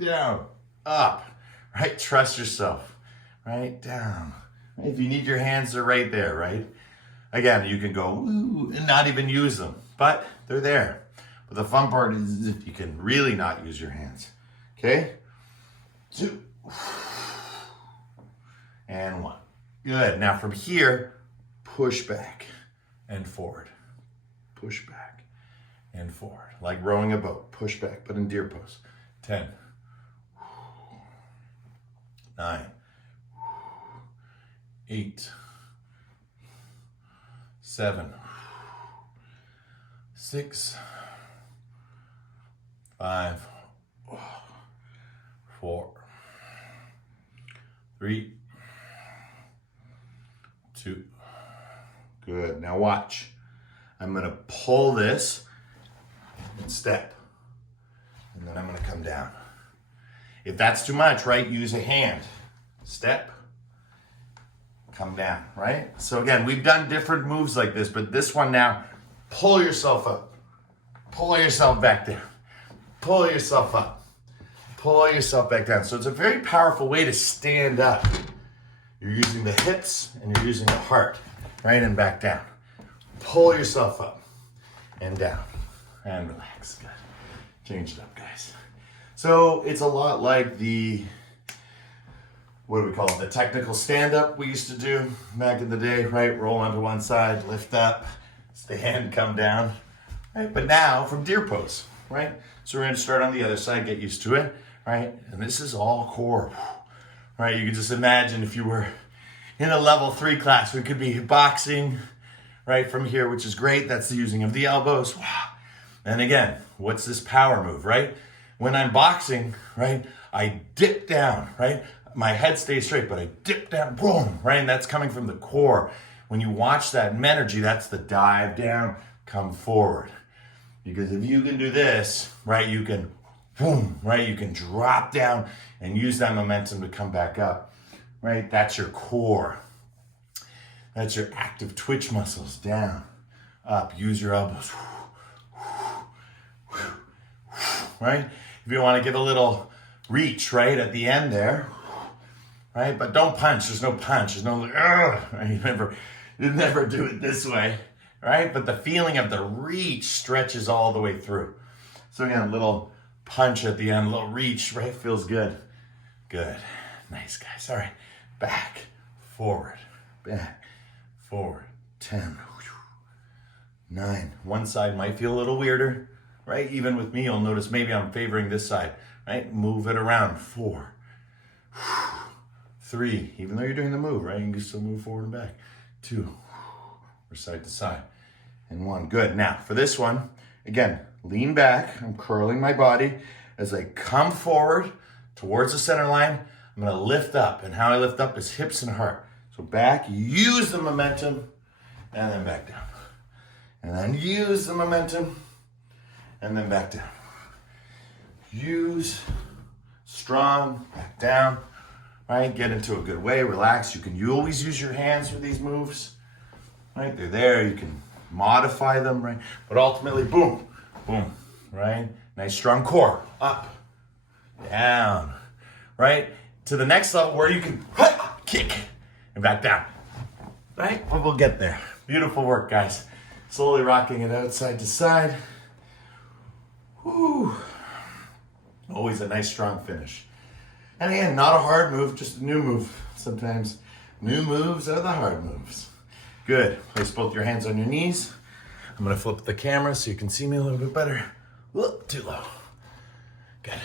Down, up, right? Trust yourself, right? Down. If you need your hands, they're right there, right? Again, you can go woo and not even use them, but they're there. But the fun part is if you can really not use your hands. Okay? 2. And 1. Good. Now from here, push back and forward. Push back and forward. Like rowing a boat. Push back, but in deer pose. 10. 9. 8. 7. 6. 5. 4. 3. 2. Good. Now watch. I'm going to pull this and step. And then I'm going to come down. If that's too much, right, use a hand. Step. Come down, right? So again, we've done different moves like this, but this one now, pull yourself up. Pull yourself back down. Pull yourself up. Pull yourself back down. So it's a very powerful way to stand up. You're using the hips and you're using the heart, right? And back down. Pull yourself up and down and relax. Good. Change it up, guys. So it's a lot like the, what do we call it? The technical stand-up we used to do back in the day, right? Roll onto one side, lift up, stand, come down, right? But now from deer pose, right? So we're gonna start on the other side, get used to it, right? And this is all core, right? You can just imagine if you were in a level 3 class, we could be boxing, right? From here, which is great. That's the using of the elbows. And again, what's this power move, right? When I'm boxing, right, I dip down, right? My head stays straight, but I dip down, boom, right? And that's coming from the core. When you watch that energy, that's the dive down, come forward. Because if you can do this, right, you can, boom, right? You can drop down and use that momentum to come back up, right? That's your core. That's your active twitch muscles, down, up, use your elbows, right? If you want to get a little reach, right, at the end there, right? But don't punch. There's no punch. There's no, right? You never do it this way, right? But the feeling of the reach stretches all the way through. So again, a little punch at the end, a little reach, right? Feels good. Good. Nice, guys. All right. Back, forward, back, forward. 10, 9. One side might feel a little weirder, right? Even with me, you'll notice maybe I'm favoring this side, right? Move it around. 4, 3. Even though you're doing the move, right? You can still move forward and back. 2, or side to side. And 1. Good. Now, for this one, again, lean back. I'm curling my body. As I come forward towards the center line, I'm going to lift up. And how I lift up is hips and heart. So back, use the momentum, and then back down. And then use the momentum, and then back down. Use, strong, back down, right? Get into a good way, relax. You always use your hands for these moves, right? They're there, you can modify them, right? But ultimately, boom, boom, right? Nice strong core. Up, down, right? To the next level where you can kick and back down. Right? We'll get there. Beautiful work, guys. Slowly rocking it out side to side. Whew. Always a nice strong finish. And again, not a hard move, just a new move. Sometimes new moves are the hard moves. Good. Place both your hands on your knees. I'm gonna flip the camera so you can see me a little bit better. Whoop, too low. Good.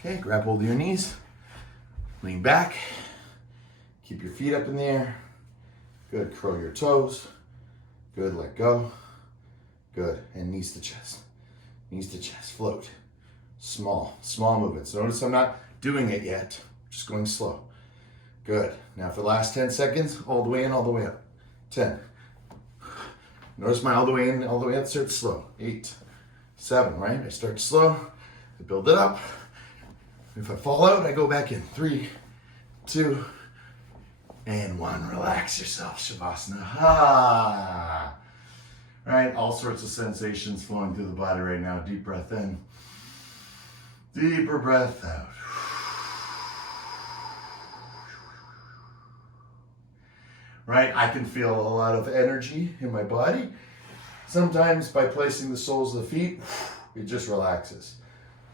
Okay, grab hold of your knees. Lean back. Keep your feet up in the air. Good, curl your toes. Good, let go. Good, and knees to chest. Knees to chest, float. Small movements. Notice I'm not doing it yet, just going slow. Good, now for the last 10 seconds, all the way in, all the way up. 10. Notice my all the way in, all the way up starts slow. 8, 7, right? I start slow, I build it up. If I fall out, I go back in. 3, 2, and 1. Relax yourself, Shavasana. Ah. Right, all sorts of sensations flowing through the body right now. Deep breath in. Deeper breath out. Right, I can feel a lot of energy in my body. Sometimes by placing the soles of the feet, it just relaxes.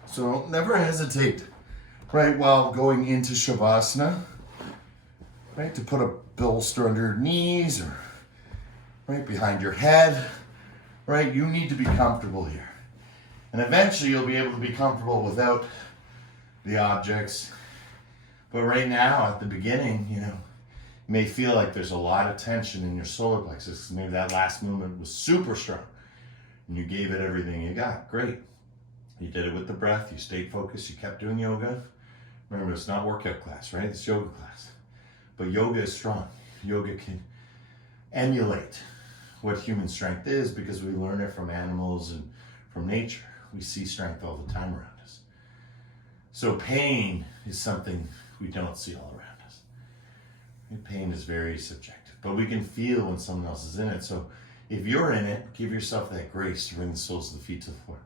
So never hesitate, right, while going into Shavasana, right, to put a bolster under your knees or right behind your head, right? You need to be comfortable here. And eventually you'll be able to be comfortable without the objects. But right now, at the beginning, you may feel like there's a lot of tension in your solar plexus. Maybe that last movement was super strong and you gave it everything you got. Great. You did it with the breath. You stayed focused. You kept doing yoga. Remember, it's not workout class, right? It's yoga class. But yoga is strong. Yoga can emulate what human strength is because we learn it from animals and from nature. We see strength all the time around us. So pain is something we don't see all around us. Pain is very subjective, but we can feel when someone else is in it. So if you're in it, give yourself that grace to bring the soles of the feet to the floor.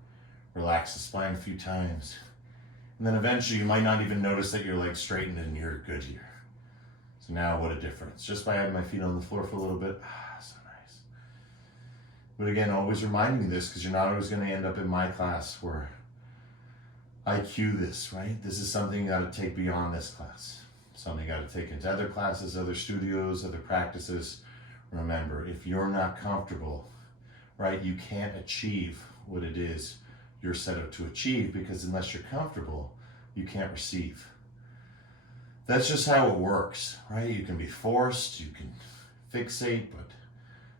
Relax the spine a few times. And then eventually you might not even notice that your legs straightened and you're good here. So now what a difference. Just by having my feet on the floor for a little bit, so nice. But again, always remind me this because you're not always going to end up in my class where I cue this, right? This is something you got to take beyond this class. Something you got to take into other classes, other studios, other practices. Remember, if you're not comfortable, right, you can't achieve what it is you're set out to achieve because unless you're comfortable, you can't receive. That's just how it works, right? You can be forced, you can fixate, but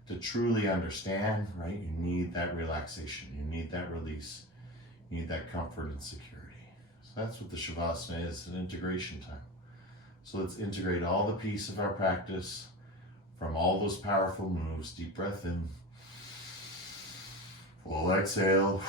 to truly understand, right, you need that relaxation, you need that release, you need that comfort and security. So that's what the Shavasana is, an integration time. So let's integrate all the pieces of our practice from all those powerful moves. Deep breath in, full exhale.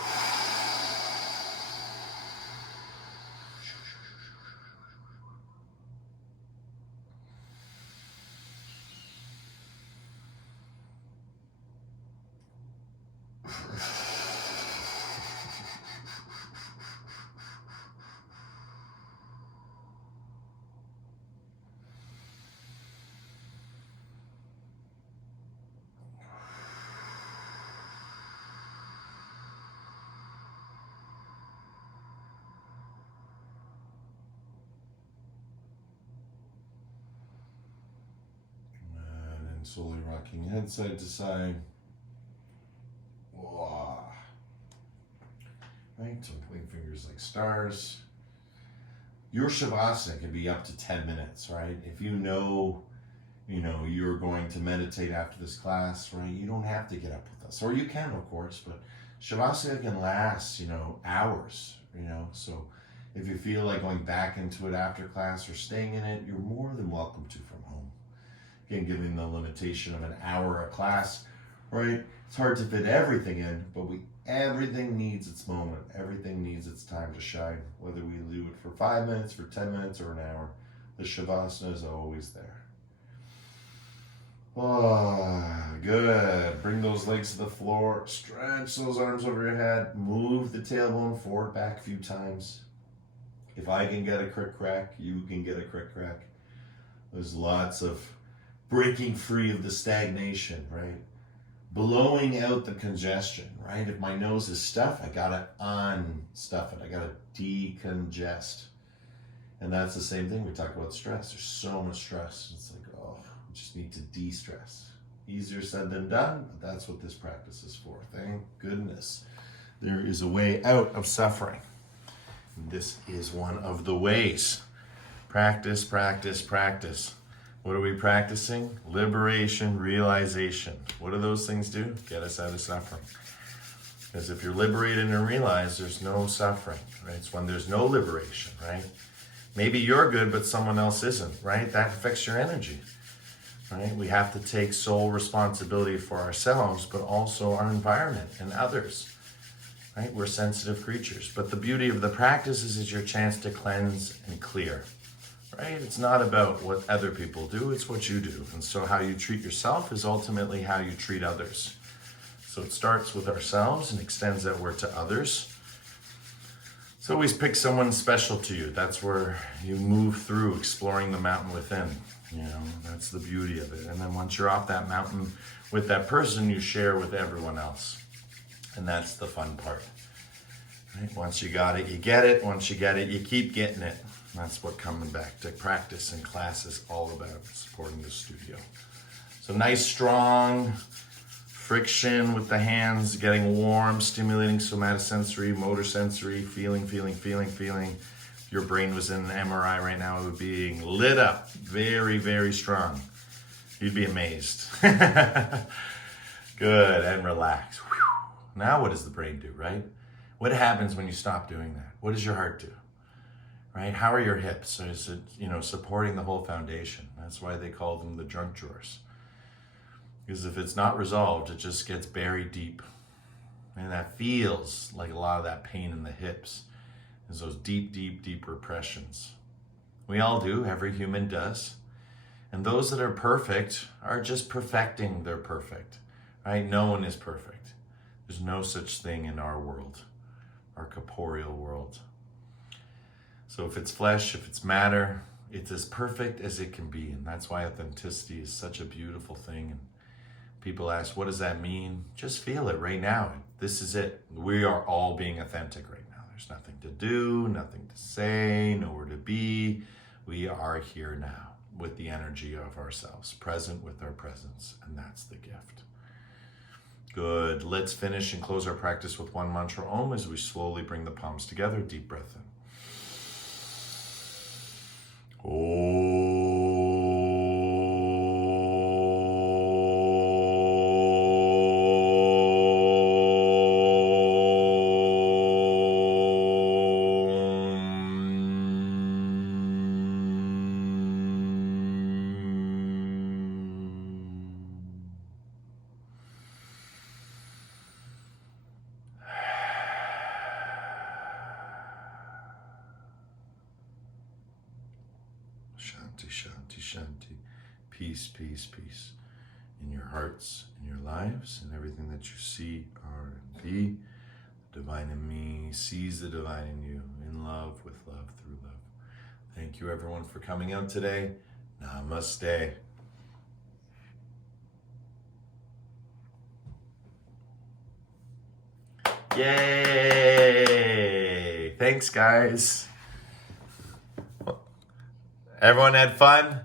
Slowly rocking head side to side. Whoa. Right, so pointing fingers like stars. Your Shavasana can be up to 10 minutes, right? If you know you're going to meditate after this class, right? You don't have to get up with us. Or you can, of course, but Shavasana can last, hours, So if you feel like going back into it after class or staying in it, you're more than welcome to from home. Again, given the limitation of an hour a class, right? It's hard to fit everything in, but everything needs its moment. Everything needs its time to shine. Whether we do it for 5 minutes, for 10 minutes, or an hour, the Shavasana is always there. Oh, good. Bring those legs to the floor. Stretch those arms over your head. Move the tailbone forward, back a few times. If I can get a crick crack, you can get a crick crack. There's lots of breaking free of the stagnation, right? Blowing out the congestion, right? If my nose is stuffed, I gotta unstuff it. I gotta decongest. And that's the same thing we talk about stress. There's so much stress. It's like, oh, we just need to de-stress. Easier said than done, but that's what this practice is for. Thank goodness. There is a way out of suffering. And this is one of the ways. Practice, practice, practice. What are we practicing? Liberation, realization. What do those things do? Get us out of suffering. Because if you're liberated and realize there's no suffering, right? It's when there's no liberation, right? Maybe you're good, but someone else isn't, right? That affects your energy, right? We have to take sole responsibility for ourselves, but also our environment and others, right? We're sensitive creatures. But the beauty of the practice is your chance to cleanse and clear, right? It's not about what other people do, it's what you do. And so how you treat yourself is ultimately how you treat others. So it starts with ourselves and extends outward to others. So always pick someone special to you. That's where you move through exploring the mountain within. You know, that's the beauty of it. And then once you're off that mountain with that person, you share with everyone else. And that's the fun part. Right? Once you got it, you get it. Once you get it, you keep getting it. That's what coming back to practice and class is all about, supporting the studio. So nice, strong friction with the hands, getting warm, stimulating somatosensory, motor sensory, feeling. If your brain was in an MRI right now, it would be lit up, very, very strong. You'd be amazed. Good, and relax. Whew. Now what does the brain do, right? What happens when you stop doing that? What does your heart do? Right? How are your hips? So is it, supporting the whole foundation? That's why they call them the junk drawers. Because if it's not resolved, it just gets buried deep. And that feels like a lot of that pain in the hips is those deep, deep, deep repressions. We all do, every human does. And those that are perfect are just perfecting their perfect, right? No one is perfect. There's no such thing in our world, our corporeal world. So if it's flesh, if it's matter, it's as perfect as it can be. And that's why authenticity is such a beautiful thing. And people ask, what does that mean? Just feel it right now. This is it. We are all being authentic right now. There's nothing to do, nothing to say, nowhere to be. We are here now with the energy of ourselves, present with our presence. And that's the gift. Good. Let's finish and close our practice with one mantra Om as we slowly bring the palms together. Deep breath in. Shanti, shanti, shanti. Peace, peace, peace. In your hearts, in your lives, and everything that you see, are, and be. The divine in me sees the divine in you, in love, with love, through love. Thank you, everyone, for coming out today. Namaste. Yay! Thanks, guys. Everyone had fun?